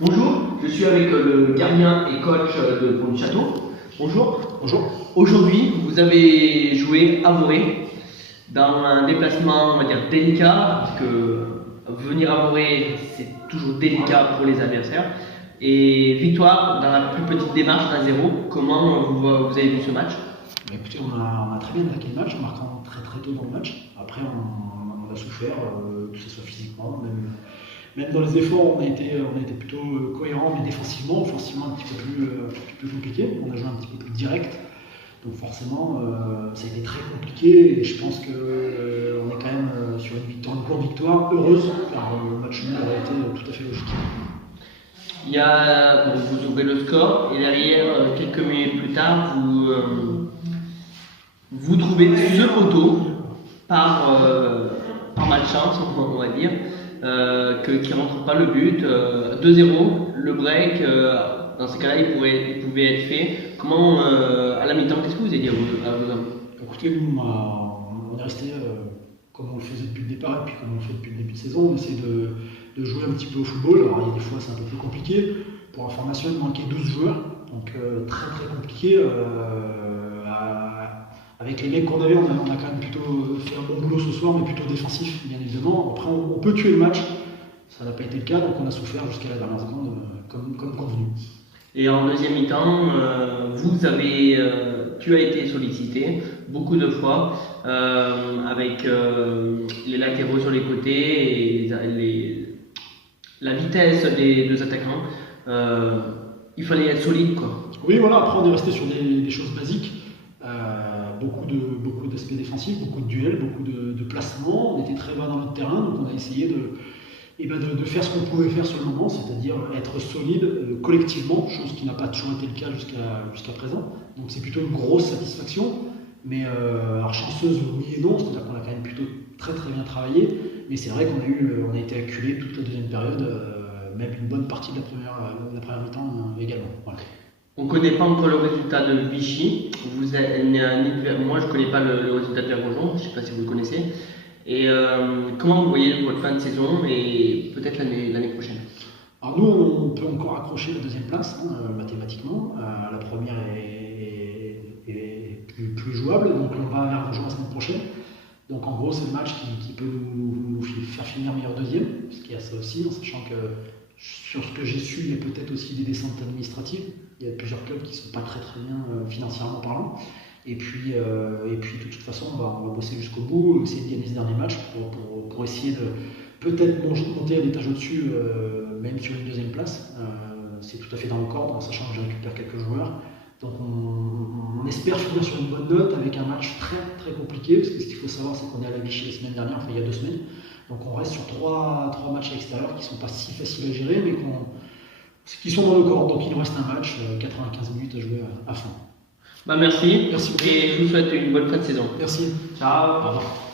Bonjour, je suis avec le gardien et coach de Pont-du-Château. Bonjour. Bonjour. Aujourd'hui, vous avez joué à Morée dans un déplacement, on va dire, délicat, parce que venir à Morée, c'est toujours délicat pour les adversaires. Et victoire dans la plus petite démarche d'un 0. Comment vous avez vu ce match? Écoutez, on a très bien attaqué le match en marquant très tôt dans le match. Après, on a souffert, que ce soit physiquement, même dans les efforts, on a été plutôt cohérent, mais défensivement, offensivement un petit peu plus compliqué. On a joué un petit peu plus direct. Donc forcément, ça a été très compliqué et je pense qu'on est quand même sur une courte victoire heureuse, car le match nul aurait été tout à fait logique. Il y a, vous ouvrez le score et derrière, quelques minutes plus tard, vous trouvez ce poteau par malchance, on va dire, qui ne rentre pas le but. 2-0, le break, dans ce cas-là, il pouvait être fait. Comment, à la mi-temps, qu'est-ce que vous avez dit à vos hommes? Écoutez, nous, on est resté comme on le faisait depuis le départ et puis comme on le fait depuis le début de saison. On essaie de jouer un petit peu au football. Alors, il y a des fois, c'est un peu plus compliqué. Pour information, il manquait 12 joueurs, donc très compliqué. Avec les mecs qu'on avait, on a quand même plutôt fait un bon boulot ce soir, mais plutôt défensif, bien évidemment. Après, on peut tuer le match. Ça n'a pas été le cas, donc on a souffert jusqu'à la dernière seconde, comme convenu. Et en deuxième mi-temps, tu as été sollicité beaucoup de fois avec les latéraux sur les côtés et la vitesse des deux attaquants. Il fallait être solide, quoi. Oui, voilà. Après, on est resté sur des choses basiques. Beaucoup d'aspects défensifs, beaucoup de duels, beaucoup de placements. On était très bas dans notre terrain, donc on a essayé de faire ce qu'on pouvait faire sur le moment, c'est-à-dire être solide collectivement, chose qui n'a pas toujours été le cas jusqu'à présent. Donc c'est plutôt une grosse satisfaction, mais alors chanceuse oui et non, c'est-à-dire qu'on a quand même plutôt très bien travaillé, mais c'est vrai qu'on a été acculé toute la deuxième période, même une bonne partie de la première mi-temps également. Voilà. On ne connaît pas encore le résultat de Vichy. Moi, je ne connais pas le résultat de Vergonjon, je ne sais pas si vous le connaissez. Et comment vous voyez votre fin de saison et peut-être l'année prochaine? Alors nous, on peut encore accrocher la deuxième place, mathématiquement. La première est plus jouable, donc on va vers Vergonjon la semaine prochaine. Donc en gros, c'est le match qui peut nous faire finir meilleur deuxième, parce qu'il y a ça aussi, en sachant que sur ce que j'ai su, il y a peut-être aussi des descentes administratives. Il y a plusieurs clubs qui ne sont pas très bien financièrement parlant. Et puis de toute façon, on va bosser jusqu'au bout, essayer de gagner ce dernier match pour essayer de peut-être monter à l'étage au-dessus, même sur une deuxième place. C'est tout à fait dans le corps, en sachant que je récupère quelques joueurs. Donc on espère finir sur une bonne note avec un match très compliqué, parce que ce qu'il faut savoir, c'est qu'on est à la Vichy la semaine dernière, enfin il y a 2 semaines. Donc on reste sur trois matchs à l'extérieur qui ne sont pas si faciles à gérer, mais qui sont dans le corps. Donc il nous reste un match, 95 minutes à jouer à fond. Merci. Merci beaucoup. Et je vous souhaite une bonne fin de saison. Merci. Ciao. Au revoir.